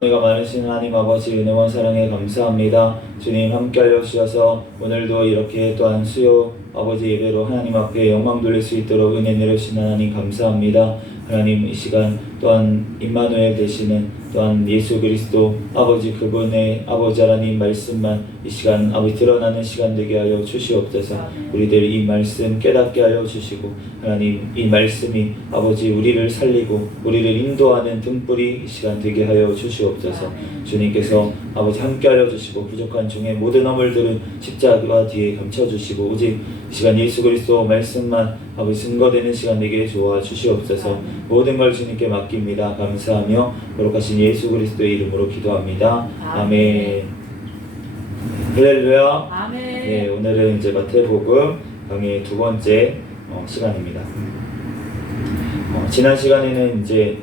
은혜가 많으신 하나님 아버지 은혜와 사랑에 감사합니다. 주님 함께하여 주셔서 오늘도 이렇게 또한 수요 아버지 예배로 하나님 앞에 영광 돌릴 수 있도록 은혜 내려주신 하나님 감사합니다. 하나님 이 시간 또한 임마누엘 되시는 또한 예수 그리스도 아버지 그분의 아버지 하나님 말씀만 이 시간 아버지 드러나는 시간 되게 하여 주시옵소서. 우리들 이 말씀 깨닫게 하여 주시고 하나님 이 말씀이 아버지 우리를 살리고 우리를 인도하는 등불이 이 시간 되게 하여 주시옵소서. 주님께서 아버지 함께 하여 주시고 부족한 중에 모든 허물들은 십자가 뒤에 감춰주시고 오직 이 시간 예수 그리스도 말씀만 아버지 증거되는 시간 되게 도와 주시옵소서. 모든 걸 주님께 맡깁니다. 감사하며 거룩하신 예수 그리스도의 이름으로 기도합니다. 아멘. 할렐루야. 아멘. 네, 오늘은 이제 마태복음 강의 두 번째 시간입니다. 지난 시간에는 이제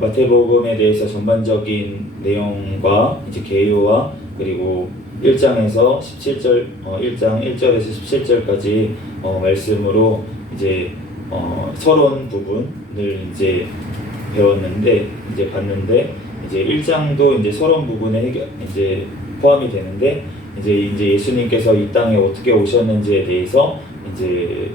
마태복음에 대해서 전반적인 내용과 이제 개요와 그리고 1장에서 17절 1장 1절에서 17절까지 말씀으로 이제 서론 부분을 이제 배웠는데 이제 봤는데 이제 1장도 이제 서론 부분에 이제 포함이 되는데 이제 예수님께서 이 땅에 어떻게 오셨는지에 대해서 이제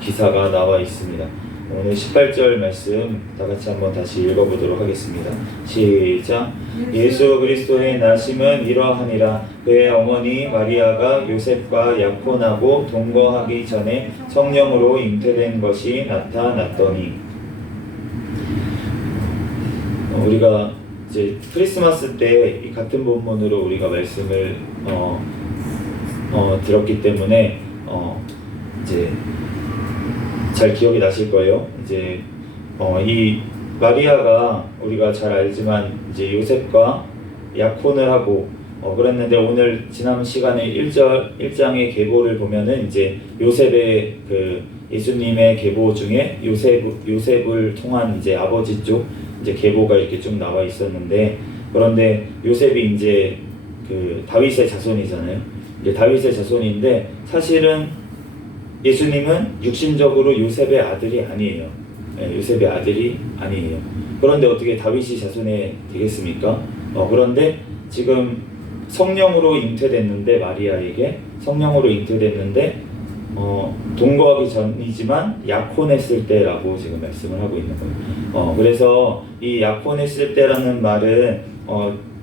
기사가 나와 있습니다. 오늘 18절 말씀 다 같이 한번 다시 읽어보도록 하겠습니다. 시작. 예수 그리스도의 나심은 이러하니라. 그의 어머니 마리아가 요셉과 약혼하고 동거하기 전에 성령으로 잉태된 것이 나타났더니. 우리가 이제 크리스마스 때 이 같은 본문으로 우리가 말씀을 들었기 때문에 이제 잘 기억이 나실 거예요. 이제 이 마리아가 우리가 잘 알지만 이제 요셉과 약혼을 하고 그랬는데 오늘 지난 시간에 1장의 계보를 보면은 이제 요셉의 그 예수님의 계보 중에 요셉을 통한 이제 아버지 쪽 이제 계보가 이렇게 쭉 나와 있었는데 그런데 요셉이 이제 그 다윗의 자손이잖아요. 이제 다윗의 자손인데 사실은 예수님은 육신적으로 요셉의 아들이 아니에요. 요셉의 아들이 아니에요. 그런데 어떻게 다윗이 자손이 되겠습니까? 그런데 지금 성령으로 잉태됐는데 마리아에게 성령으로 잉태됐는데 동거하기 전이지만 약혼했을 때라고 지금 말씀을 하고 있는 거예요. 그래서 이 약혼했을 때라는 말은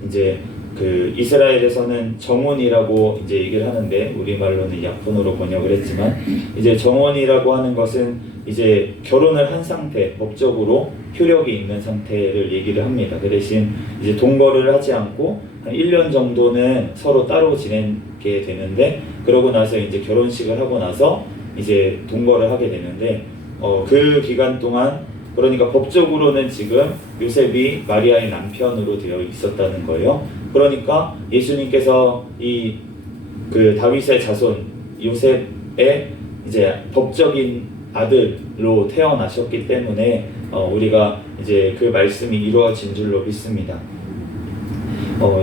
이제 그 이스라엘에서는 정혼이라고 이제 얘기를 하는데 우리말로는 약혼으로 번역을 했지만 이제 정혼이라고 하는 것은 이제 결혼을 한 상태, 법적으로 효력이 있는 상태를 얘기를 합니다. 그 대신 이제 동거를 하지 않고 한 1년 정도는 서로 따로 지내게 되는데 그러고 나서 이제 결혼식을 하고 나서 이제 동거를 하게 되는데 그 기간 동안 그러니까 법적으로는 지금 요셉이 마리아의 남편으로 되어 있었다는 거예요. 그러니까 예수님께서 이 그 다윗의 자손 요셉의 이제 법적인 아들로 태어나셨기 때문에 우리가 이제 그 말씀이 이루어진 줄로 믿습니다.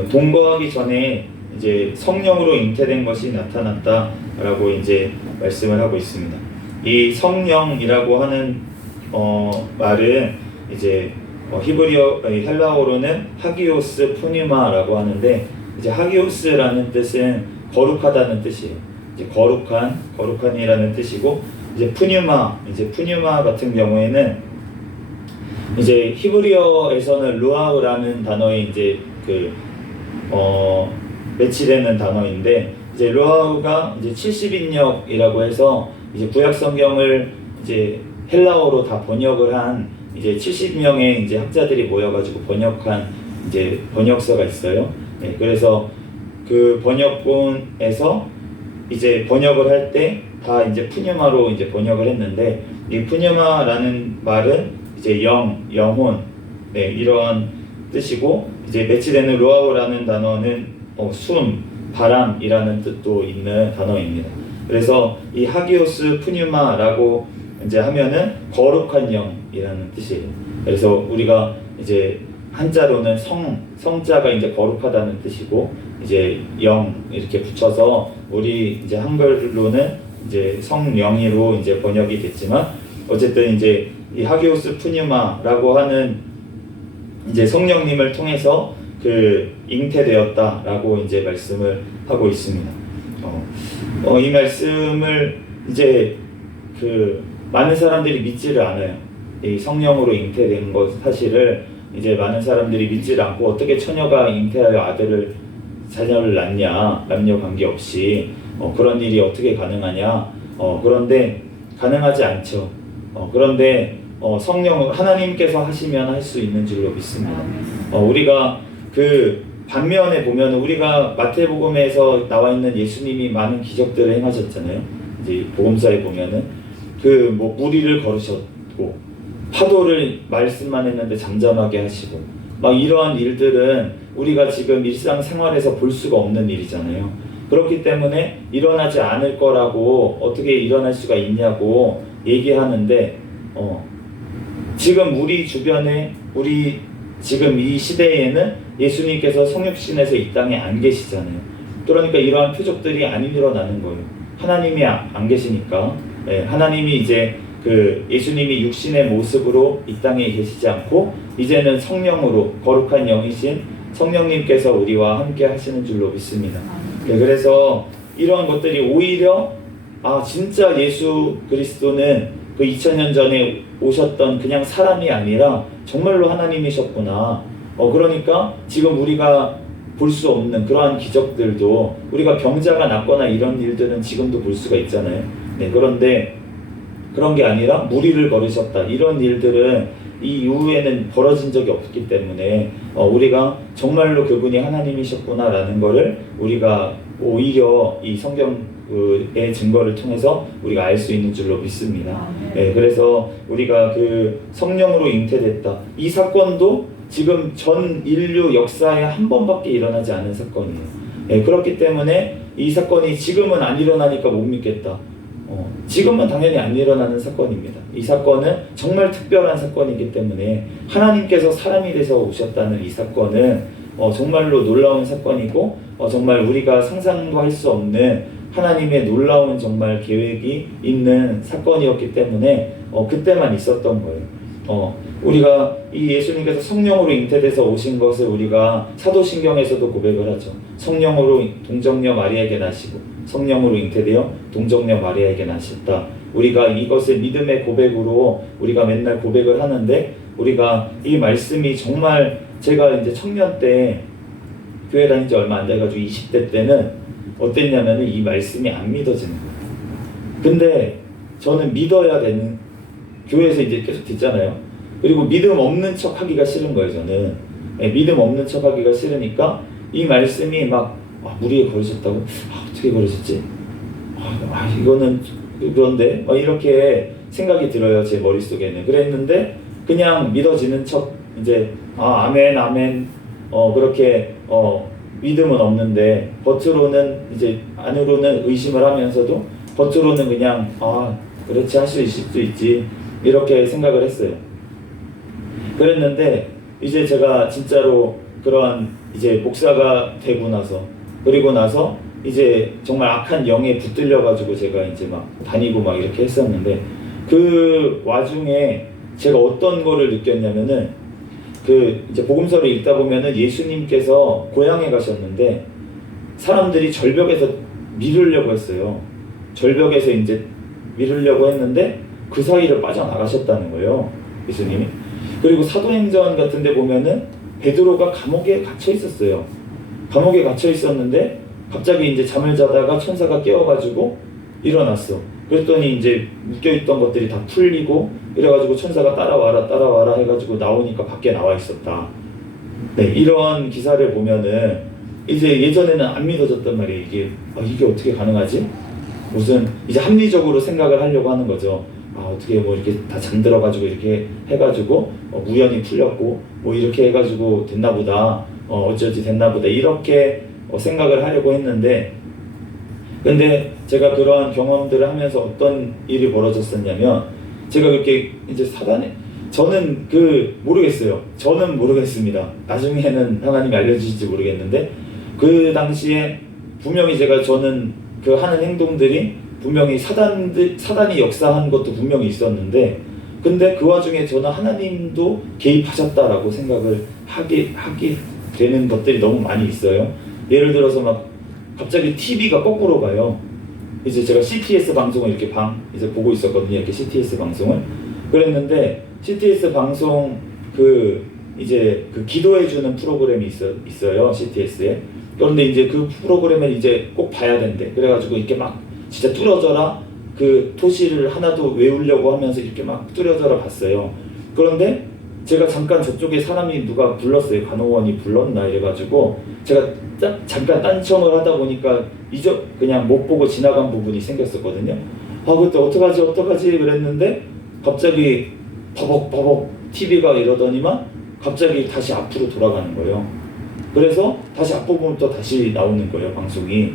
동거하기 전에 이제 성령으로 잉태된 것이 나타났다라고 이제 말씀을 하고 있습니다. 이 성령이라고 하는 말은 이제 헬라어로는 하기오스 푸니마라고 하는데 이제 하기오스라는 뜻은 거룩하다는 뜻이에요. 이제 거룩한이라는 뜻이고 이제 푸뉴마 같은 경우에는 이제 히브리어에서는 루아우라는 단어에 이제 매치되는 단어인데 이제 루아우가 이제 70인역이라고 해서 이제 구약 성경을 이제 헬라어로 다 번역을 한 이제 70명의 이제 학자들이 모여가지고 번역한 이제 번역서가 있어요. 네, 그래서 그 번역본에서 이제 번역을 할 때 다 이제 푸뉴마로 이제 번역을 했는데 이 푸뉴마라는 말은 이제 영혼, 네, 이런 뜻이고 이제 매치되는 루아우라는 단어는 숨, 바람이라는 뜻도 있는 단어입니다. 그래서 이 하기오스 푸뉴마라고 이제 하면은 거룩한 영이라는 뜻이에요. 그래서 우리가 이제 한자로는 성자가 이제 거룩하다는 뜻이고 이제 영 이렇게 붙여서 우리 이제 한글로는 이제 성령이로 이제 번역이 됐지만 어쨌든 이제 이 하기오스 푸뉴마라고 하는 이제 성령님을 통해서 그 잉태되었다라고 이제 말씀을 하고 있습니다. 이 말씀을 이제 그 많은 사람들이 믿지를 않아요. 이 성령으로 잉태된 것 사실을 이제 많은 사람들이 믿지를 않고 어떻게 처녀가 잉태하여 자녀를 낳냐, 남녀 관계없이 그런 일이 어떻게 가능하냐. 그런데 가능하지 않죠. 그런데 성령 하나님께서 하시면 할 수 있는 줄로 믿습니다. 우리가 그 반면에 보면 우리가 마태복음에서 나와 있는 예수님이 많은 기적들을 행하셨잖아요. 이제 복음서에 보면은 그 뭐 무리를 걸으셨고 파도를 말씀만 했는데 잠잠하게 하시고 막 이러한 일들은 우리가 지금 일상생활에서 볼 수가 없는 일이잖아요. 그렇기 때문에 일어나지 않을 거라고 어떻게 일어날 수가 있냐고 얘기하는데 지금 우리 주변에 우리 지금 이 시대에는 예수님께서 성육신에서 이 땅에 안 계시잖아요. 그러니까 이러한 표적들이 안 일어나는 거예요. 하나님이 안 계시니까. 하나님이 이제 그 예수님이 육신의 모습으로 이 땅에 계시지 않고 이제는 성령으로 거룩한 영이신 성령님께서 우리와 함께 하시는 줄로 믿습니다. 그래서 이러한 것들이 오히려 진짜 예수 그리스도는 그 2000년 전에 오셨던 그냥 사람이 아니라 정말로 하나님이셨구나. 그러니까 지금 우리가 볼 수 없는 그러한 기적들도 우리가 병자가 낫거나 이런 일들은 지금도 볼 수가 있잖아요. 그런데 그런 게 아니라 무리를 걸으셨다. 이런 일들은 이 이후에는 벌어진 적이 없기 때문에 우리가 정말로 그분이 하나님이셨구나라는 거를 우리가 오히려 이 성경의 증거를 통해서 우리가 알 수 있는 줄로 믿습니다. 그래서 우리가 그 성령으로 잉태됐다. 이 사건도 지금 전 인류 역사에 한 번밖에 일어나지 않은 사건이에요. 그렇기 때문에 이 사건이 지금은 안 일어나니까 못 믿겠다. 지금은 당연히 안 일어나는 사건입니다. 이 사건은 정말 특별한 사건이기 때문에 하나님께서 사람이 돼서 오셨다는 이 사건은 정말로 놀라운 사건이고 정말 우리가 상상도 할 수 없는 하나님의 놀라운 정말 계획이 있는 사건이었기 때문에 그때만 있었던 거예요. 우리가 이 예수님께서 성령으로 잉태돼서 오신 것을 우리가 사도신경에서도 고백을 하죠. 성령으로 동정녀 마리아에게 나시고 성령으로 잉태되어 동정녀 마리아에게 나셨다. 우리가 이것을 믿음의 고백으로 우리가 맨날 고백을 하는데 우리가 이 말씀이 정말 제가 이제 청년 때 교회 다닌 지 얼마 안 돼가지고 20대 때는 어땠냐면은 이 말씀이 안 믿어지는 거예요. 근데 저는 믿어야 되는 교회에서 이제 계속 듣잖아요. 그리고 믿음 없는 척 하기가 싫은 거예요. 저는 믿음 없는 척 하기가 싫으니까 이 말씀이 막 무리에 걸으셨다고? 어떻게 걸으셨지? 이거는 그런데 이렇게 생각이 들어요. 제 머릿속에는. 그랬는데 그냥 믿어지는 척 이제 아멘 아멘 그렇게 믿음은 없는데 겉으로는 이제 안으로는 의심을 하면서도 겉으로는 그냥 그렇지 할 수 있을 수 있지 이렇게 생각을 했어요. 그랬는데 이제 제가 진짜로 그러한 이제 목사가 되고 나서 그리고 나서 이제 정말 악한 영에 붙들려 가지고 제가 이제 막 다니고 막 이렇게 했었는데 그 와중에 제가 어떤 거를 느꼈냐면은 그 이제 복음서를 읽다 보면은 예수님께서 고향에 가셨는데 사람들이 절벽에서 밀으려고 했어요. 절벽에서 이제 밀으려고 했는데 그 사이를 빠져나가셨다는 거예요. 예수님이. 그리고 사도행전 같은 데 보면은 베드로가 감옥에 갇혀 있었어요. 감옥에 갇혀 있었는데 갑자기 이제 잠을 자다가 천사가 깨워가지고 일어났어. 그랬더니 이제 묶여있던 것들이 다 풀리고 이래가지고 천사가 따라와라 해가지고 나오니까 밖에 나와 있었다. 이런 기사를 보면은 이제 예전에는 안 믿어졌단 말이에요. 이게 어떻게 가능하지? 무슨 이제 합리적으로 생각을 하려고 하는 거죠. 어떻게 뭐 이렇게 다 잠들어가지고 이렇게 해가지고 우연히 풀렸고 뭐 이렇게 해가지고 됐나보다 어쩌지 됐나보다 이렇게 생각을 하려고 했는데 근데 제가 그러한 경험들을 하면서 어떤 일이 벌어졌었냐면 제가 그렇게 이제 저는 모르겠어요. 저는 모르겠습니다. 나중에는 하나님이 알려주실지 모르겠는데 그 당시에 분명히 저는 그 하는 행동들이 분명히 사단이 역사한 것도 분명히 있었는데 근데 그 와중에 저는 하나님도 개입하셨다라고 생각을 하게 되는 것들이 너무 많이 있어요. 예를 들어서 막 갑자기 TV가 거꾸로 가요. 이제 제가 CTS 방송을 이렇게 이제 보고 있었거든요. 이렇게 CTS 방송을. 그랬는데 CTS 방송 이제 기도해주는 프로그램이 있어요. CTS에. 그런데 이제 그 프로그램을 이제 꼭 봐야 된대. 그래가지고 이렇게 막 진짜 뚫어져라 그 토시를 하나도 외우려고 하면서 이렇게 막 뚫어져라 봤어요. 그런데 제가 잠깐 저쪽에 사람이 누가 불렀어요. 간호원이 불렀나 이래가지고 제가 잠깐 딴청을 하다 보니까 그냥 못 보고 지나간 부분이 생겼었거든요. 그때 어떡하지 그랬는데 갑자기 버벅버벅 TV가 이러더니만 갑자기 다시 앞으로 돌아가는 거예요. 그래서 다시 앞부분부터 다시 나오는 거예요, 방송이.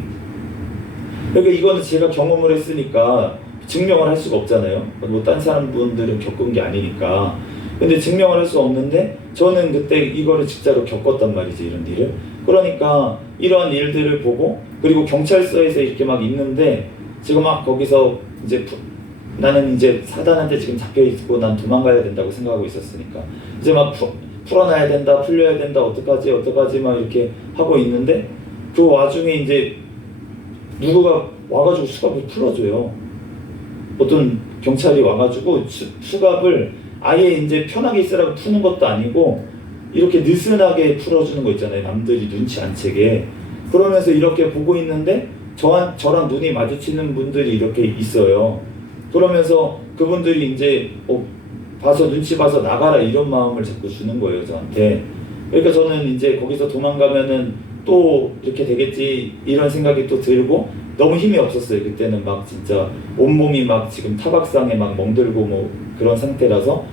그러니까 이거는 제가 경험을 했으니까 증명을 할 수가 없잖아요. 뭐 딴 사람분들은 겪은 게 아니니까. 근데 증명을 할 수 없는데 저는 그때 이거를 진짜로 겪었단 말이지, 이런 일을. 그러니까 이런 일들을 보고, 그리고 경찰서에서 이렇게 막 있는데 지금 막 거기서 이제 나는 이제 사단한테 지금 잡혀 있고 난 도망가야 된다고 생각하고 있었으니까 이제 막 풀어놔야 된다, 풀려야 된다, 어떡하지 막 이렇게 하고 있는데 그 와중에 이제 누구가 와가지고 수갑을 풀어줘요. 어떤 경찰이 와가지고 수갑을 아예 이제 편하게 있으라고 푸는 것도 아니고 이렇게 느슨하게 풀어주는 거 있잖아요. 남들이 눈치 안 채게. 그러면서 이렇게 보고 있는데 저랑 눈이 마주치는 분들이 이렇게 있어요. 그러면서 그분들이 이제 눈치 봐서 나가라 이런 마음을 자꾸 주는 거예요, 저한테. 그러니까 저는 이제 거기서 도망가면은 또 이렇게 되겠지 이런 생각이 또 들고 너무 힘이 없었어요. 그때는 막 진짜 온몸이 막 지금 타박상에 막 멍들고 뭐 그런 상태라서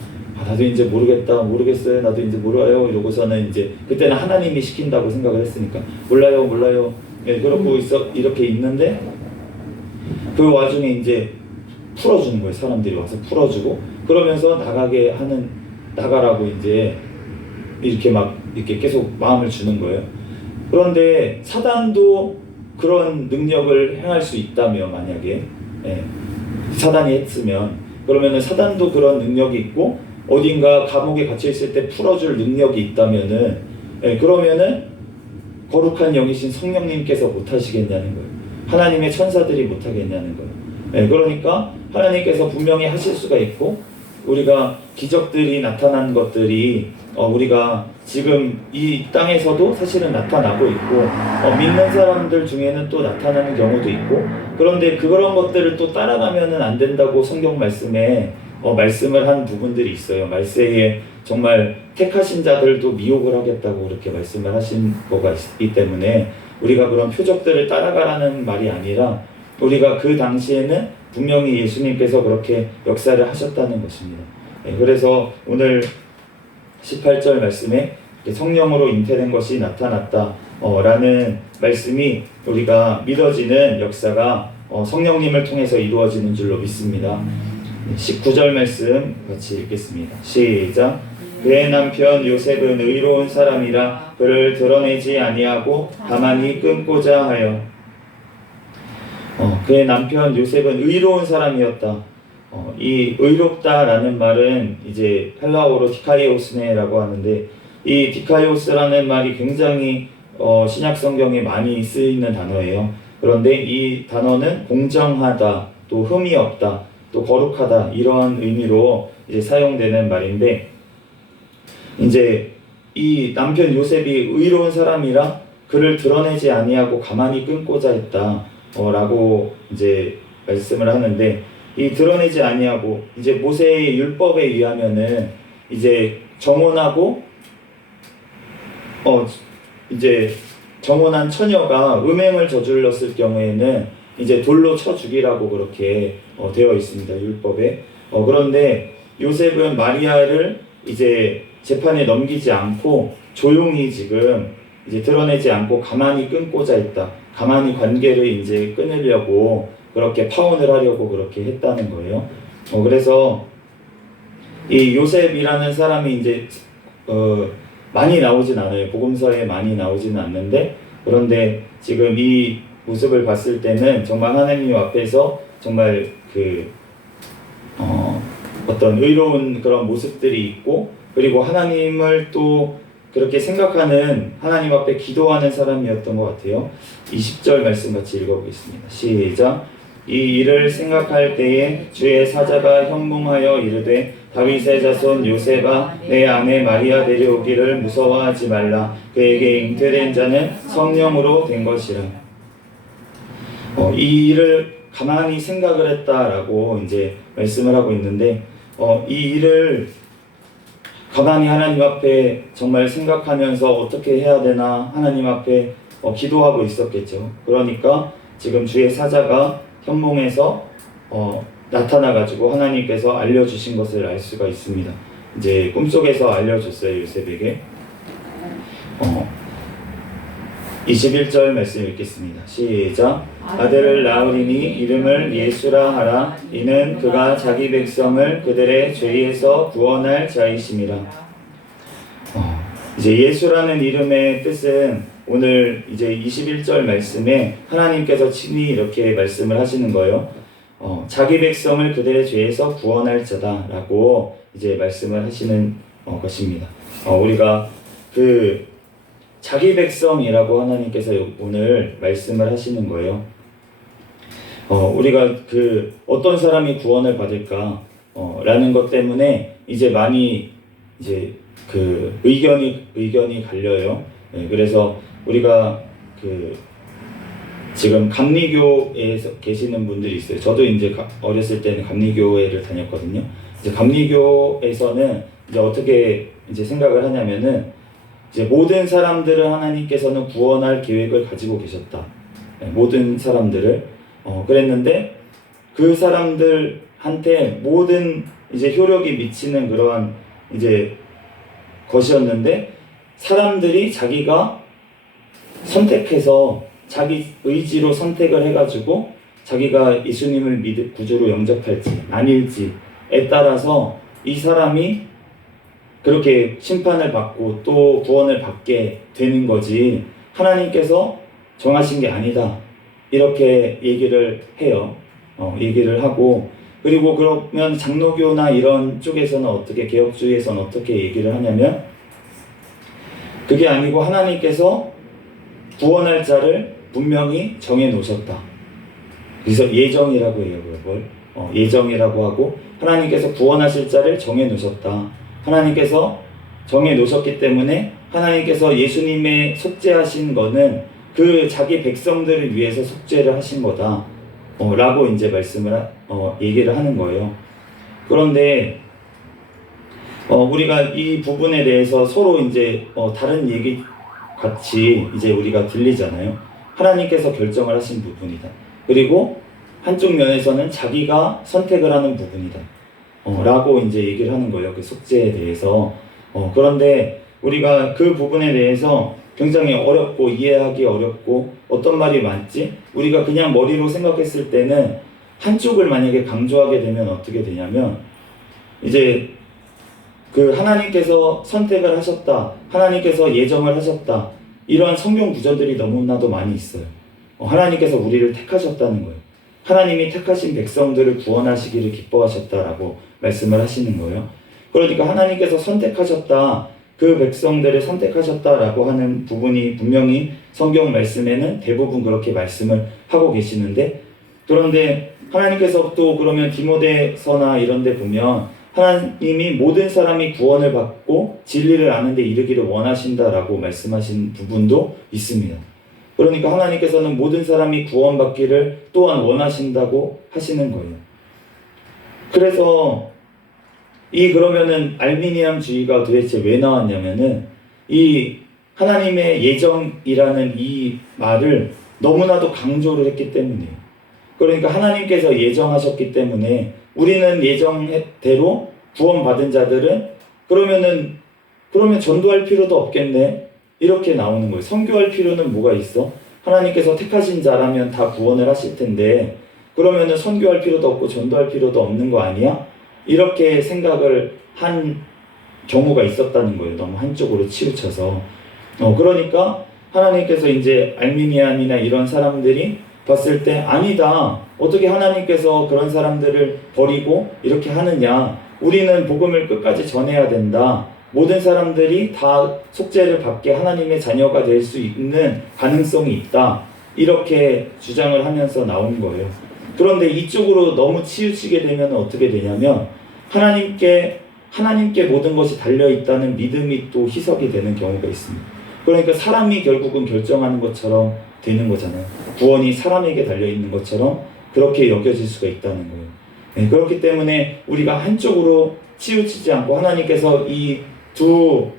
나도 이제 모르겠어요. 나도 이제 몰라요. 이러고서는 이제 그때는 하나님이 시킨다고 생각을 했으니까 몰라요. 네, 그러고 이렇게 있는데 그 와중에 이제 풀어주는 거예요. 사람들이 와서 풀어주고 그러면서 나가라고 이제 이렇게 계속 마음을 주는 거예요. 그런데 사단도 그런 능력을 행할 수 있다며, 만약에 사단이 했으면, 그러면은 사단도 그런 능력이 있고 어딘가 감옥에 갇혀 있을 때 풀어줄 능력이 있다면은 그러면은 거룩한 영이신 성령님께서 못하시겠냐는 거예요. 하나님의 천사들이 못하겠냐는 거예요. 그러니까 하나님께서 분명히 하실 수가 있고, 우리가 기적들이 나타난 것들이 우리가 지금 이 땅에서도 사실은 나타나고 있고 믿는 사람들 중에는 또 나타나는 경우도 있고, 그런데 그런 것들을 또 따라가면은 안 된다고 성경 말씀에 말씀을 한 부분들이 있어요. 말세에 정말 택하신 자들도 미혹을 하겠다고 그렇게 말씀을 하신 거가 있기 때문에 우리가 그런 표적들을 따라가라는 말이 아니라 우리가 그 당시에는 분명히 예수님께서 그렇게 역사를 하셨다는 것입니다. 그래서 오늘 18절 말씀에 성령으로 잉태된 것이 나타났다 라는 말씀이 우리가 믿어지는 역사가 성령님을 통해서 이루어지는 줄로 믿습니다. 19절 말씀 같이 읽겠습니다. 시작. 그의 남편 요셉은 의로운 사람이라 그를 드러내지 아니하고 가만히 끊고자 하여. 그의 남편 요셉은 의로운 사람이었다. 이 의롭다라는 말은 이제 헬라어로 디카이오스네라고 하는데, 이 디카이오스라는 말이 굉장히 신약 성경에 많이 쓰이는 단어예요. 그런데 이 단어는 공정하다, 또 흠이 없다, 또 거룩하다, 이러한 의미로 이제 사용되는 말인데, 이제 이 남편 요셉이 의로운 사람이라 그를 드러내지 아니하고 가만히 끊고자 했다 라고 이제 말씀을 하는데, 이 드러내지 아니하고 이제 모세의 율법에 의하면은 이제 정혼하고 이제 정혼한 처녀가 음행을 저질렀을 경우에는 이제 돌로 쳐 죽이라고 그렇게 되어 있습니다, 율법에. 그런데 요셉은 마리아를 이제 재판에 넘기지 않고 조용히 지금 이제 드러내지 않고 가만히 끊고자 했다. 가만히 관계를 이제 끊으려고 그렇게 파혼을 하려고 그렇게 했다는 거예요. 그래서 이 요셉이라는 사람이 이제 많이 나오진 않아요. 복음서에 많이 나오지는 않는데, 그런데 지금 이 모습을 봤을 때는 정말 하나님 앞에서 정말 어떤 의로운 그런 모습들이 있고, 그리고 하나님을 또 그렇게 생각하는 하나님 앞에 기도하는 사람이었던 것 같아요. 20절 말씀 같이 읽어보겠습니다. 시작. 이 일을 생각할 때에 주의 사자가 현몽하여 이르되 다윗의 자손 요셉아 내 아내 마리아 데려오기를 무서워하지 말라. 그에게 잉태된 자는 성령으로 된 것이라. 이 일을 가만히 생각을 했다라고 이제 말씀을 하고 있는데 이 일을 가만히 하나님 앞에 정말 생각하면서 어떻게 해야 되나 하나님 앞에 기도하고 있었겠죠. 그러니까 지금 주의 사자가 현몽에서 나타나가지고 하나님께서 알려주신 것을 알 수가 있습니다. 이제 꿈속에서 알려줬어요, 요셉에게. 21절 말씀 읽겠습니다. 시작. 아들을 낳으리니 이름을 예수라 하라. 이는 그가 자기 백성을 그들의 죄에서 구원할 자이심이라. 이제 예수라는 이름의 뜻은 오늘 이제 21절 말씀에 하나님께서 친히 이렇게 말씀을 하시는 거예요. 자기 백성을 그들의 죄에서 구원할 자다라고 이제 말씀을 하시는 것입니다. 우리가 그 자기 백성이라고 하나님께서 오늘 말씀을 하시는 거예요. 우리가 그 어떤 사람이 구원을 받을까 라는 것 때문에 이제 많이 이제 그 의견이 갈려요. 그래서 우리가 그 지금 감리교에 계시는 분들이 있어요. 저도 이제 어렸을 때는 감리교회를 다녔거든요. 이제 감리교에서는 이제 어떻게 이제 생각을 하냐면은 이제 모든 사람들을 하나님께서는 구원할 계획을 가지고 계셨다. 모든 사람들을 그랬는데 그 사람들한테 모든 이제 효력이 미치는 그러한 이제 것이었는데 사람들이 자기가 선택해서 자기 의지로 선택을 해가지고 자기가 예수님을 구주로 영접할지 아닐지에 따라서 이 사람이 그렇게 심판을 받고 또 구원을 받게 되는 거지 하나님께서 정하신 게 아니다 이렇게 얘기를 해요. 얘기를 하고 그리고 그러면 장로교나 이런 쪽에서는 어떻게 개혁주의에서는 어떻게 얘기를 하냐면 그게 아니고 하나님께서 구원할 자를 분명히 정해 놓으셨다. 그래서 예정이라고 해요. 그걸 예정이라고 하고 하나님께서 구원하실 자를 정해 놓으셨다. 하나님께서 정해 놓으셨기 때문에 하나님께서 예수님의 속죄하신 거는 그 자기 백성들을 위해서 속죄를 하신 거다 라고 이제 말씀을 얘기를 하는 거예요. 그런데 우리가 이 부분에 대해서 서로 이제 다른 얘기 같이 이제 우리가 들리잖아요. 하나님께서 결정을 하신 부분이다. 그리고 한쪽 면에서는 자기가 선택을 하는 부분이다. 라고 이제 얘기를 하는 거예요. 그 속죄에 대해서. 그런데 우리가 그 부분에 대해서 굉장히 어렵고 이해하기 어렵고 어떤 말이 맞지? 우리가 그냥 머리로 생각했을 때는 한쪽을 만약에 강조하게 되면 어떻게 되냐면 이제 그 하나님께서 선택을 하셨다. 하나님께서 예정을 하셨다. 이러한 성경 구절들이 너무나도 많이 있어요. 하나님께서 우리를 택하셨다는 거예요. 하나님이 택하신 백성들을 구원하시기를 기뻐하셨다라고 말씀을 하시는 거예요. 그러니까 하나님께서 선택하셨다. 그 백성들을 선택하셨다라고 하는 부분이 분명히 성경 말씀에는 대부분 그렇게 말씀을 하고 계시는데 그런데 하나님께서 또 그러면 디모데서나 이런 데 보면 하나님이 모든 사람이 구원을 받고 진리를 아는 데 이르기를 원하신다라고 말씀하신 부분도 있습니다. 그러니까 하나님께서는 모든 사람이 구원받기를 또한 원하신다고 하시는 거예요. 그래서 그러면은 알미니안주의가 도대체 왜 나왔냐면은 이 하나님의 예정이라는 이 말을 너무나도 강조를 했기 때문이에요. 그러니까 하나님께서 예정하셨기 때문에 우리는 예정대로 구원받은 자들은 그러면 전도할 필요도 없겠네. 이렇게 나오는 거예요. 선교할 필요는 뭐가 있어? 하나님께서 택하신 자라면 다 구원을 하실 텐데 그러면은 선교할 필요도 없고 전도할 필요도 없는 거 아니야? 이렇게 생각을 한 경우가 있었다는 거예요. 너무 한쪽으로 치우쳐서. 그러니까 하나님께서 이제 알미니안이나 이런 사람들이 봤을 때 아니다. 어떻게 하나님께서 그런 사람들을 버리고 이렇게 하느냐. 우리는 복음을 끝까지 전해야 된다. 모든 사람들이 다 속죄를 받게 하나님의 자녀가 될 수 있는 가능성이 있다. 이렇게 주장을 하면서 나온 거예요. 그런데 이쪽으로 너무 치우치게 되면 어떻게 되냐면 하나님께 모든 것이 달려있다는 믿음이 또 희석이 되는 경우가 있습니다. 그러니까 사람이 결국은 결정하는 것처럼 되는 거잖아요. 구원이 사람에게 달려있는 것처럼 그렇게 여겨질 수가 있다는 거예요. 네, 그렇기 때문에 우리가 한쪽으로 치우치지 않고 하나님께서 이 두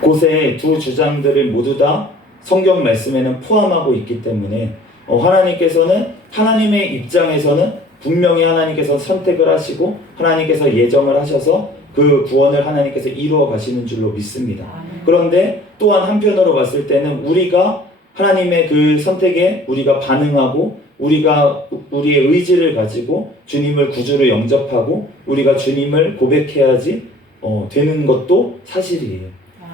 곳에 두 주장들을 모두 다 성경 말씀에는 포함하고 있기 때문에 하나님께서는 하나님의 입장에서는 분명히 하나님께서 선택을 하시고 하나님께서 예정을 하셔서 그 구원을 하나님께서 이루어 가시는 줄로 믿습니다. 그런데 또한 한편으로 봤을 때는 우리가 하나님의 그 선택에 우리가 반응하고 우리가 우리의 의지를 가지고 주님을 구주로 영접하고 우리가 주님을 고백해야지 되는 것도 사실이에요.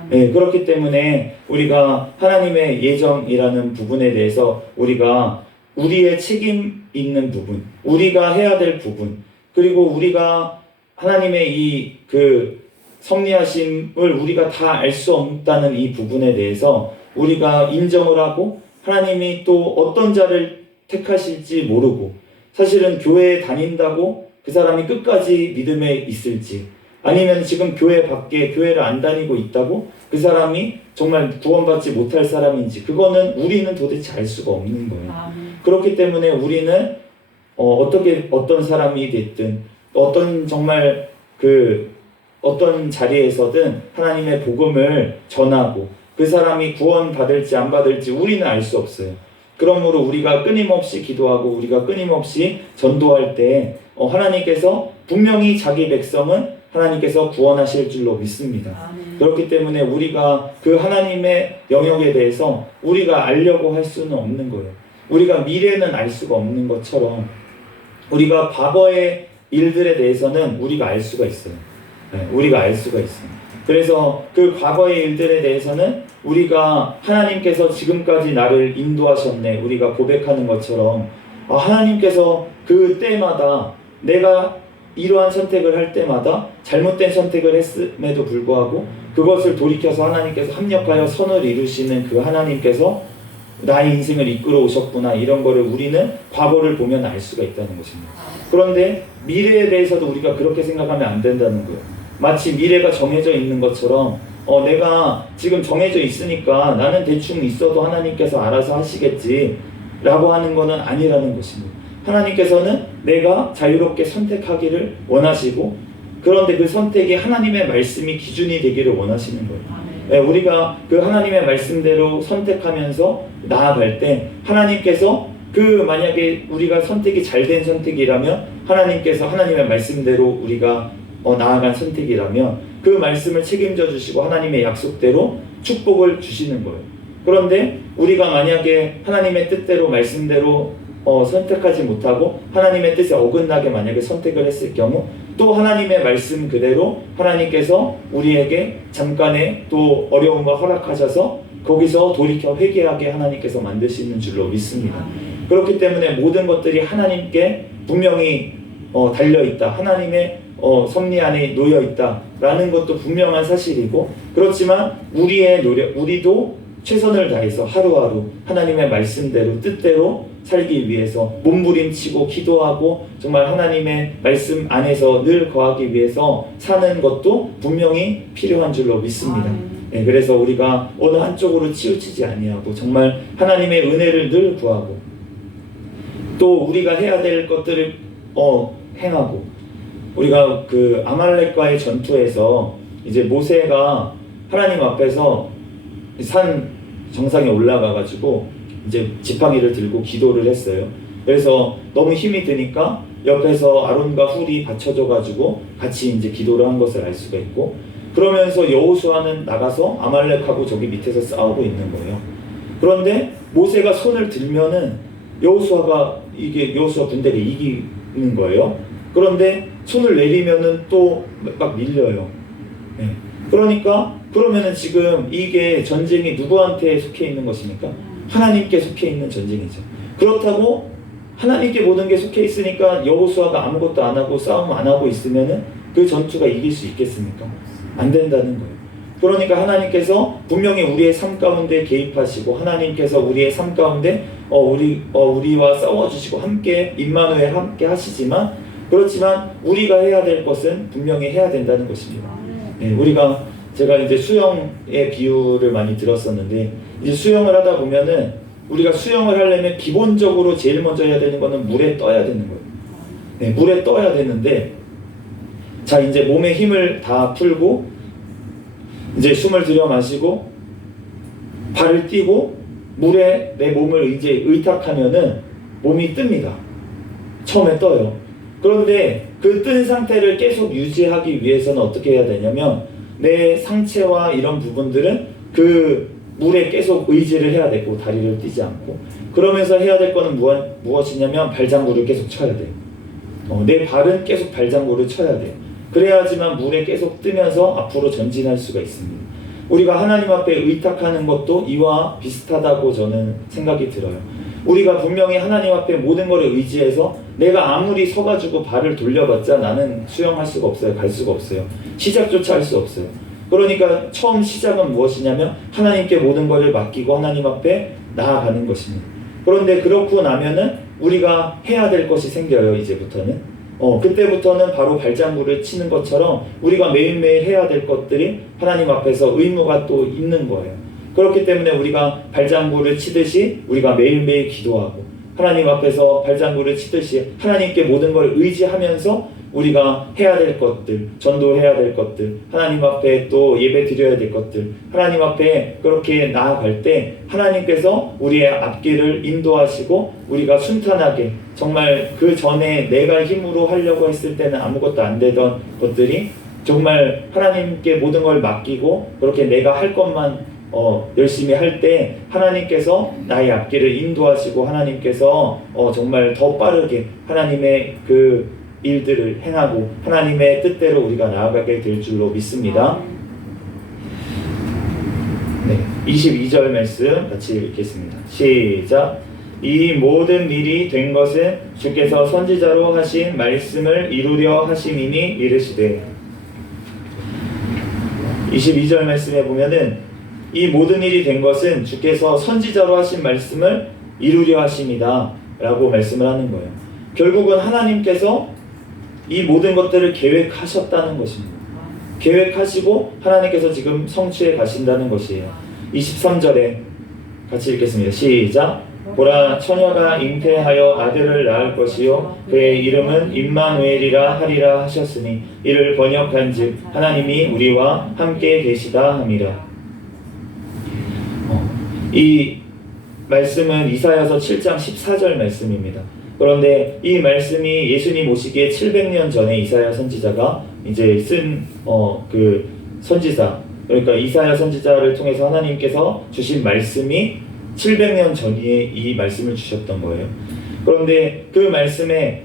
네, 그렇기 때문에 우리가 하나님의 예정이라는 부분에 대해서 우리가 우리의 책임 있는 부분, 우리가 해야 될 부분, 그리고 우리가 하나님의 이 그 섭리하심을 우리가 다 알 수 없다는 이 부분에 대해서 우리가 인정을 하고 하나님이 또 어떤 자를 택하실지 모르고 사실은 교회에 다닌다고 그 사람이 끝까지 믿음에 있을지 아니면 지금 교회 밖에 교회를 안 다니고 있다고 그 사람이 정말 구원받지 못할 사람인지 그거는 우리는 도대체 알 수가 없는 거예요. 그렇기 때문에 우리는 어떤 사람이 됐든 정말 어떤 자리에서든 하나님의 복음을 전하고 그 사람이 구원받을지 안 받을지 우리는 알 수 없어요. 그러므로 우리가 끊임없이 기도하고 우리가 끊임없이 전도할 때 하나님께서 분명히 자기 백성은 하나님께서 구원하실 줄로 믿습니다. 그렇기 때문에 우리가 그 하나님의 영역에 대해서 우리가 알려고 할 수는 없는 거예요. 우리가 미래는 알 수가 없는 것처럼 우리가 과거의 일들에 대해서는 우리가 알 수가 있어요. 네, 우리가 알 수가 있어요. 그래서 그 과거의 일들에 대해서는 우리가 하나님께서 지금까지 나를 인도하셨네 우리가 고백하는 것처럼 하나님께서 그 때마다 내가 이러한 선택을 할 때마다 잘못된 선택을 했음에도 불구하고 그것을 돌이켜서 하나님께서 합력하여 선을 이루시는 그 하나님께서 나의 인생을 이끌어 오셨구나 이런 거를 우리는 과거를 보면 알 수가 있다는 것입니다. 그런데 미래에 대해서도 우리가 그렇게 생각하면 안 된다는 거예요. 마치 미래가 정해져 있는 것처럼 내가 지금 정해져 있으니까 나는 대충 있어도 하나님께서 알아서 하시겠지 라고 하는 것은 아니라는 것입니다. 하나님께서는 내가 자유롭게 선택하기를 원하시고 그런데 그 선택이 하나님의 말씀이 기준이 되기를 원하시는 거예요. 네, 우리가 그 하나님의 말씀대로 선택하면서 나아갈 때 하나님께서 만약에 우리가 선택이 잘된 선택이라면 하나님께서 하나님의 말씀대로 우리가 나아간 선택이라면 그 말씀을 책임져 주시고 하나님의 약속대로 축복을 주시는 거예요. 그런데 우리가 만약에 하나님의 뜻대로 말씀대로 선택하지 못하고 하나님의 뜻에 어긋나게 만약에 선택을 했을 경우 또 하나님의 말씀 그대로 하나님께서 우리에게 잠깐의 또 어려움을 허락하셔서 거기서 돌이켜 회개하게 하나님께서 만드시는 줄로 믿습니다. 그렇기 때문에 모든 것들이 하나님께 분명히 달려있다. 하나님의 섭리 안에 놓여있다 라는 것도 분명한 사실이고 그렇지만 우리의 노력, 우리도 최선을 다해서 하루하루 하나님의 말씀대로 뜻대로 살기 위해서 몸부림치고 기도하고 정말 하나님의 말씀 안에서 늘 거하기 위해서 사는 것도 분명히 필요한 줄로 믿습니다. 네, 그래서 우리가 어느 한쪽으로 치우치지 아니하고 정말 하나님의 은혜를 늘 구하고 또 우리가 해야 될 것들을 행하고 우리가 그 아말렉과의 전투에서 이제 모세가 하나님 앞에서 산 정상에 올라가 가지고 이제 지팡이를 들고 기도를 했어요. 그래서 너무 힘이 드니까 옆에서 아론과 훌이 받쳐줘 가지고 같이 이제 기도를 한 것을 알 수가 있고 그러면서 여호수아는 나가서 아말렉하고 저기 밑에서 싸우고 있는 거예요. 그런데 모세가 손을 들면은 여호수아 군대가 이기는 거예요. 그런데 손을 내리면은 또 막 밀려요. 네. 그러면은 지금 이게 전쟁이 누구한테 속해 있는 것입니까? 하나님께 속해 있는 전쟁이죠. 그렇다고 하나님께 모든 게 속해 있으니까 여호수아가 아무것도 안 하고 싸움 안 하고 있으면은 그 전투가 이길 수 있겠습니까? 안 된다는 거예요. 그러니까 하나님께서 분명히 우리의 삶 가운데 개입하시고 하나님께서 우리의 삶 가운데 우리와 싸워주시고 함께 임마누엘 함께 하시지만 그렇지만 우리가 해야 될 것은 분명히 해야 된다는 것입니다. 네, 제가 이제 수영의 비유를 많이 들었었는데 이제 수영을 하다 보면은 우리가 수영을 하려면 기본적으로 제일 먼저 해야 되는 거는 물에 떠야 되는 거예요. 네, 물에 떠야 되는데 자 이제 몸에 힘을 다 풀고 이제 숨을 들여 마시고 발을 띄고 물에 내 몸을 이제 의탁하면은 몸이 뜹니다. 처음에 떠요. 그런데 그 뜬 상태를 계속 유지하기 위해서는 어떻게 해야 되냐면 내 상체와 이런 부분들은 그 물에 계속 의지를 해야 되고 다리를 띄지 않고 그러면서 해야 될 거는 무엇이냐면 발장구를 계속 쳐야 돼요. 내 발은 계속 발장구를 쳐야 돼요. 그래야지만 물에 계속 뜨면서 앞으로 전진할 수가 있습니다. 우리가 하나님 앞에 의탁하는 것도 이와 비슷하다고 저는 생각이 들어요. 우리가 분명히 하나님 앞에 모든 것을 의지해서 내가 아무리 서가지고 발을 돌려봤자 나는 수영할 수가 없어요. 갈 수가 없어요. 시작조차 할 수 없어요. 그러니까 처음 시작은 무엇이냐면 하나님께 모든 것을 맡기고 하나님 앞에 나아가는 것입니다. 그런데 그렇고 나면은 우리가 해야 될 것이 생겨요. 이제부터는 그때부터는 바로 발장구를 치는 것처럼 우리가 매일매일 해야 될 것들이 하나님 앞에서 의무가 또 있는 거예요. 그렇기 때문에 우리가 발장구를 치듯이 우리가 매일매일 기도하고 하나님 앞에서 발장구를 치듯이 하나님께 모든 걸 의지하면서 우리가 해야 될 것들, 전도해야 될 것들, 하나님 앞에 또 예배 드려야 될 것들, 하나님 앞에 그렇게 나아갈 때 하나님께서 우리의 앞길을 인도하시고 우리가 순탄하게 정말 그 전에 내가 힘으로 하려고 했을 때는 아무것도 안 되던 것들이 정말 하나님께 모든 걸 맡기고 그렇게 내가 할 것만 열심히 할 때 하나님께서 나의 앞길을 인도하시고 하나님께서 정말 더 빠르게 하나님의 그 일들을 행하고 하나님의 뜻대로 우리가 나아가게 될 줄로 믿습니다. 네, 22절 말씀 같이 읽겠습니다. 시작. 이 모든 일이 된 것은 주께서 선지자로 하신 말씀을 이루려 하심이니 이르시되 22절 말씀에 보면은 이 모든 일이 된 것은 주께서 선지자로 하신 말씀을 이루려 하심이다 라고 말씀을 하는 거예요. 결국은 하나님께서 이 모든 것들을 계획하셨다는 것입니다. 계획하시고 하나님께서 지금 성취해 가신다는 것이에요. 23절에 같이 읽겠습니다. 시작. 보라 처녀가 잉태하여 아들을 낳을 것이요 그의 이름은 임마누엘이라 하리라 하셨으니 이를 번역한즉 하나님이 우리와 함께 계시다 함이라. 이 말씀은 이사야서 7장 14절 말씀입니다. 그런데 이 말씀이 예수님 오시기에 700년 전에 이사야 선지자가 이제 쓴 그 선지자, 그러니까 이사야 선지자를 통해서 하나님께서 주신 말씀이 700년 전에 이 말씀을 주셨던 거예요. 그런데 그 말씀에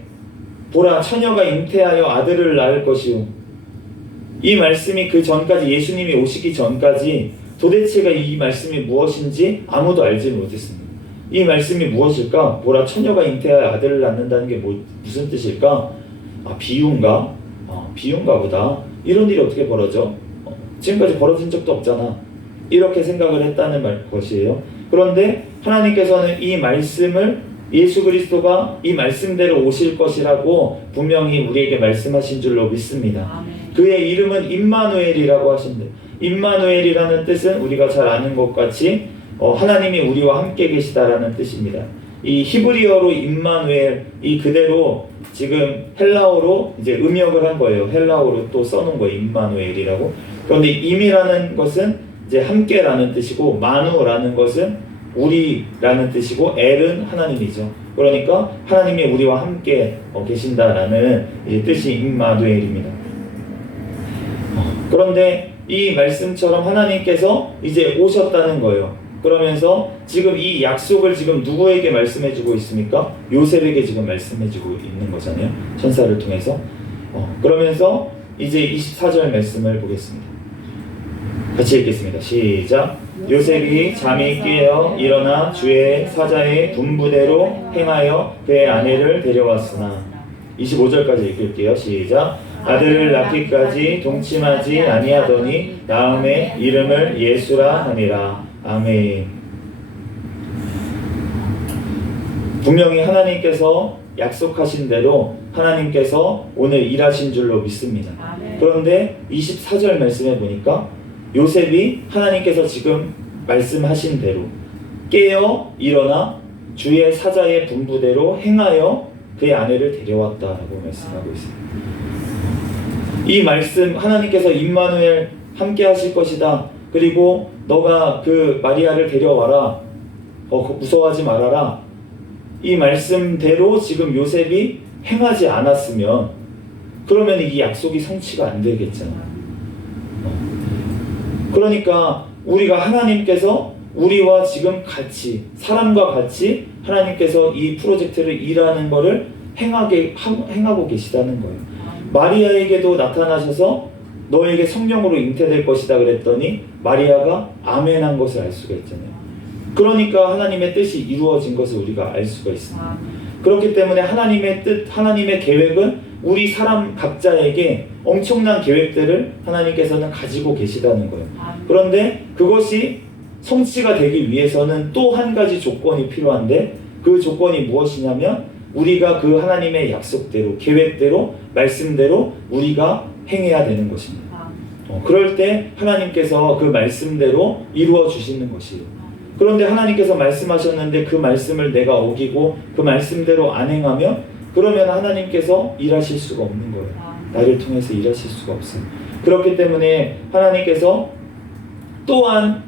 보라 처녀가 잉태하여 아들을 낳을 것이요, 이 말씀이 그 전까지 예수님이 오시기 전까지 도대체가 이 말씀이 무엇인지 아무도 알지 못했습니다. 이 말씀이 무엇일까? 보라 처녀가 잉태하여 아들을 낳는다는 게 무슨 뜻일까? 비유인가? 비유인가 보다. 이런 일이 어떻게 벌어져? 지금까지 벌어진 적도 없잖아. 이렇게 생각을 했다는 것이에요. 그런데 하나님께서는 이 말씀을 예수 그리스도가 이 말씀대로 오실 것이라고 분명히 우리에게 말씀하신 줄로 믿습니다. 아멘. 그의 이름은 임마누엘이라고 하신대. 임마누엘이라는 뜻은 우리가 잘 아는 것 같이 하나님이 우리와 함께 계시다라는 뜻입니다. 이 히브리어로 임마누엘, 이 그대로 지금 헬라어로 이제 음역을 한 거예요. 헬라어로 또 써놓은 거예요. 임마누엘이라고. 그런데 임이라는 것은 이제 함께라는 뜻이고 마누라는 것은 우리라는 뜻이고 엘은 하나님이죠. 그러니까 하나님이 우리와 함께 계신다라는 뜻이 임마누엘입니다. 그런데 이 말씀처럼 하나님께서 이제 오셨다는 거예요. 그러면서 지금 이 약속을 지금 누구에게 말씀해주고 있습니까? 요셉에게 지금 말씀해주고 있는 거잖아요. 천사를 통해서. 그러면서 이제 24절 말씀을 보겠습니다. 같이 읽겠습니다. 시작. 요셉이 잠이 깨어 일어나 주의 사자의 분부대로 행하여 그의 아내를 데려왔으나 25절까지 읽을게요. 시작. 아들을 낳기까지 동침하지 아니하더니 다음에 이름을 예수라 하니라. 아멘. 분명히 하나님께서 약속하신 대로 하나님께서 오늘 일하신 줄로 믿습니다. 그런데 24절 말씀에 보니까 요셉이 하나님께서 지금 말씀하신 대로 깨어 일어나 주의 사자의 분부대로 행하여 그의 아내를 데려왔다라고 말씀하고 있습니다. 이 말씀, 하나님께서 임마누엘 함께 하실 것이다. 그리고 너가 그 마리아를 데려와라. 무서워하지 말아라. 이 말씀대로 지금 요셉이 행하지 않았으면 그러면 이 약속이 성취가 안 되겠잖아요. 그러니까 우리가 하나님께서 우리와 지금 같이 사람과 같이 하나님께서 이 프로젝트를 일하는 것을 행하고 계시다는 거예요. 마리아에게도 나타나셔서 너에게 성령으로 잉태될 것이다 그랬더니 마리아가 아멘한 것을 알 수가 있잖아요. 그러니까 하나님의 뜻이 이루어진 것을 우리가 알 수가 있습니다. 그렇기 때문에 하나님의 뜻, 하나님의 계획은 우리 사람 각자에게 엄청난 계획들을 하나님께서는 가지고 계시다는 거예요. 그런데 그것이 성취가 되기 위해서는 또 한 가지 조건이 필요한데 그 조건이 무엇이냐면 우리가 그 하나님의 약속대로, 계획대로, 말씀대로 우리가 행해야 되는 것입니다. 그럴 때 하나님께서 그 말씀대로 이루어 주시는 것이에요. 그런데 하나님께서 말씀하셨는데 그 말씀을 내가 어기고 그 말씀대로 안 행하면 그러면 하나님께서 일하실 수가 없는 거예요. 나를 통해서 일하실 수가 없어요. 그렇기 때문에 하나님께서 또한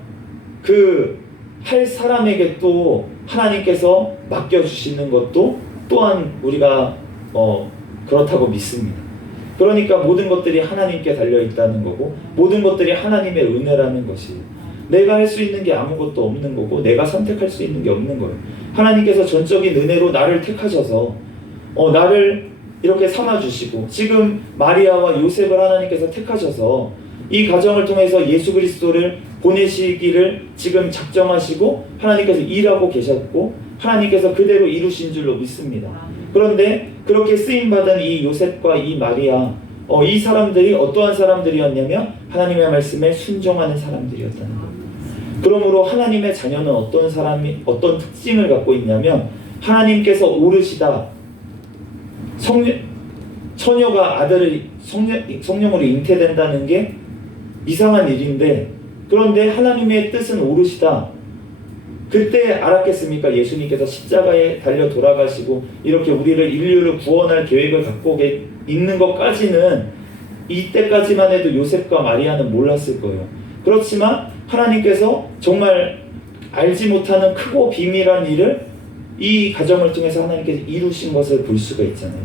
그 할 사람에게 또 하나님께서 맡겨주시는 것도 또한 우리가 그렇다고 믿습니다. 그러니까 모든 것들이 하나님께 달려있다는 거고 모든 것들이 하나님의 은혜라는 것이에요. 내가 할 수 있는 게 아무것도 없는 거고 내가 선택할 수 있는 게 없는 거예요. 하나님께서 전적인 은혜로 나를 택하셔서 나를 이렇게 삼아주시고 지금 마리아와 요셉을 하나님께서 택하셔서 이 가정을 통해서 예수 그리스도를 보내시기를 지금 작정하시고 하나님께서 일하고 계셨고 하나님께서 그대로 이루신 줄로 믿습니다. 그런데 그렇게 쓰임받은 이 요셉과 이 마리아 이 사람들이 어떠한 사람들이었냐면 하나님의 말씀에 순종하는 사람들이었다는 거예요. 그러므로 하나님의 자녀는 어떤 특징을 갖고 있냐면 하나님께서 오르시다 처녀가 아들을 성령으로 잉태된다는 게 이상한 일인데 그런데 하나님의 뜻은 오르시다. 그때 알았겠습니까? 예수님께서 십자가에 달려 돌아가시고 이렇게 우리를 인류를 구원할 계획을 갖고 있는 것까지는 이때까지만 해도 요셉과 마리아는 몰랐을 거예요. 그렇지만 하나님께서 정말 알지 못하는 크고 비밀한 일을 이 가정을 통해서 하나님께서 이루신 것을 볼 수가 있잖아요.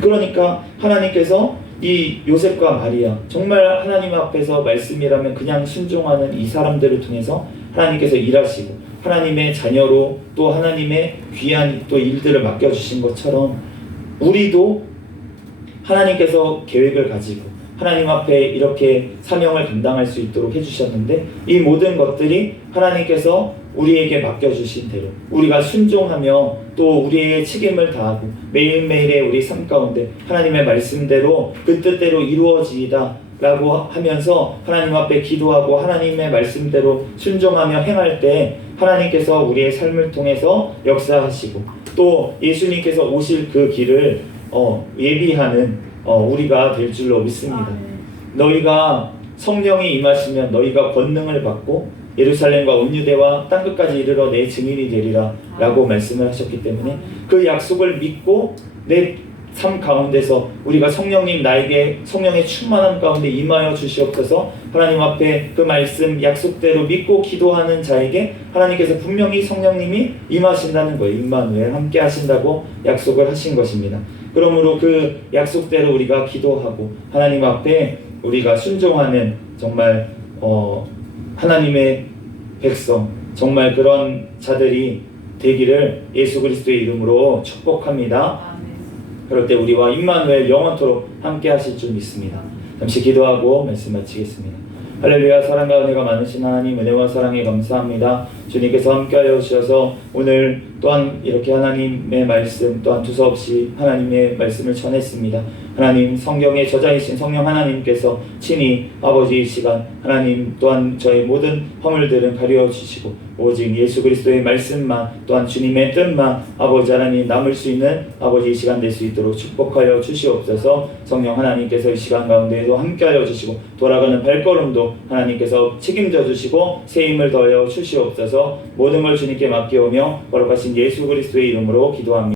그러니까 하나님께서 이 요셉과 마리아 정말 하나님 앞에서 말씀이라면 그냥 순종하는 이 사람들을 통해서 하나님께서 일하시고 하나님의 자녀로 또 하나님의 귀한 또 일들을 맡겨주신 것처럼 우리도 하나님께서 계획을 가지고 하나님 앞에 이렇게 사명을 감당할 수 있도록 해주셨는데 이 모든 것들이 하나님께서 우리에게 맡겨주신 대로 우리가 순종하며 또 우리의 책임을 다하고 매일매일의 우리 삶 가운데 하나님의 말씀대로 그 뜻대로 이루어지이다 라고 하면서 하나님 앞에 기도하고 하나님의 말씀대로 순종하며 행할 때 하나님께서 우리의 삶을 통해서 역사하시고 또 예수님께서 오실 그 길을 예비하는 우리가 될 줄로 믿습니다. 너희가 성령이 임하시면 너희가 권능을 받고 예루살렘과 온 유대와 땅끝까지 이르러 내 증인이 되리라 라고 말씀을 하셨기 때문에 그 약속을 믿고 내 삶 가운데서 우리가 성령님 나에게 성령의 충만함 가운데 임하여 주시옵소서 하나님 앞에 그 말씀 약속대로 믿고 기도하는 자에게 하나님께서 분명히 성령님이 임하신다는 거예요. 임마누엘 함께 하신다고 약속을 하신 것입니다. 그러므로 그 약속대로 우리가 기도하고 하나님 앞에 우리가 순종하는 정말 하나님의 백성 정말 그런 자들이 되기를 예수 그리스도의 이름으로 축복합니다. 그럴 때 우리와 임마누엘 영원토록 함께 하실 줄 믿습니다. 잠시 기도하고 말씀 마치겠습니다. 할렐루야. 사랑과 은혜가 많으신 하나님 은혜와 사랑에 감사합니다. 주님께서 함께하여 주셔서 오늘 또한 이렇게 하나님의 말씀 또한 두서없이 하나님의 말씀을 전했습니다. 하나님 성경의 저자이신 성령 하나님께서 친히 아버지 이 시간 하나님 또한 저의 모든 허물들은 가려 주시고 오직 예수 그리스도의 말씀만 또한 주님의 뜻만 아버지 하나님 남을 수 있는 아버지 이 시간 될 수 있도록 축복하여 주시옵소서. 성령 하나님께서 이 시간 가운데에도 함께하여 주시고 돌아가는 발걸음도 하나님께서 책임져 주시고 새 힘을 더하여 주시옵소서. 모든 걸 주님께 맡기오며 거룩하신 예수 그리스도의 이름으로 기도합니다.